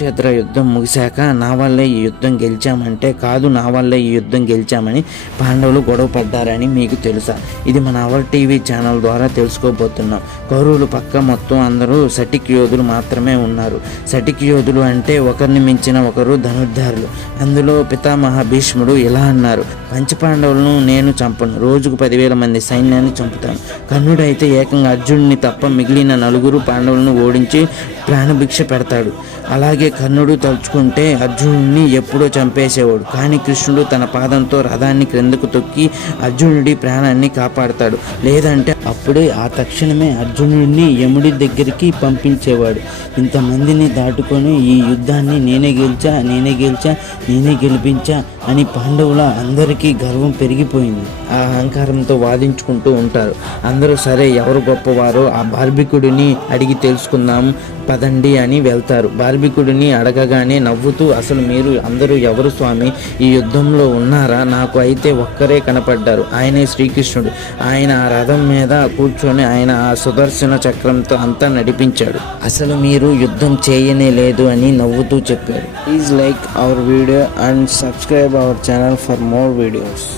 కురుక్షేత్ర యుద్ధం ముగిశాక నా వల్లే ఈ యుద్ధం గెలిచామంటే కాదు నా వల్లే ఈ యుద్ధం గెలిచామని పాండవులు గొడవ పడ్డారని మీకు తెలుసా? ఇది మన అవర్ టీవీ ఛానల్ ద్వారా తెలుసుకోబోతున్నాం. కౌరవులు పక్క మొత్తం అందరూ సటిక్ యోధులు మాత్రమే ఉన్నారు. సటిక్ యోధులు అంటే ఒకరిని మించిన ఒకరు ధనుర్ధారులు. అందులో పితామహ భీష్ముడు ఇలా అన్నారు పంచపాండవులను నేను చంపను. రోజుకు పదివేల మంది సైన్యాన్ని చంపుతాను. కర్ణుడైతే ఏకంగా అర్జునుడిని తప్ప మిగిలిన నలుగురు పాండవులను ఓడించి ప్రాణభిక్ష పెడతాడు. అలాగే కర్ణుడు తలుచుకుంటే అర్జునుడిని ఎప్పుడో చంపేసేవాడు. కానీ కృష్ణుడు తన పాదంతో రథాన్ని క్రిందకు తొక్కి అర్జునుడి ప్రాణాన్ని కాపాడతాడు. లేదంటే అప్పుడే ఆ తక్షణమే అర్జునుడిని యముడి దగ్గరికి పంపించేవాడు. ఇంతమందిని దాటుకొని ఈ యుద్ధాన్ని నేనే గెలిచా నేనే గెలిచా నేనే గెలిపించా అని పాండవుల అందరికీ గర్వం పెరిగిపోయింది. ఆ అహంకారంతో వాదించుకుంటూ ఉంటారు. అందరూ సరే ఎవరు గొప్పవారో ఆ బార్బికుడిని అడిగి తెలుసుకుందాం పదండి అని వెళ్తారు. బార్బికుడిని అడగగానే నవ్వుతూ అసలు మీరు అందరూ ఎవరు స్వామి? ఈ యుద్ధంలో ఉన్నారా? నాకు అయితే ఒక్కరే కనపడ్డారు. ఆయనే శ్రీకృష్ణుడు. ఆయన ఆ రథం మీద కూర్చొని ఆయన ఆ సుదర్శన చక్రంతో అంతా నడిపించాడు. అసలు మీరు యుద్ధం చేయనే లేదు అని నవ్వుతూ చెప్పారు please like our video and subscribe our channel for more videos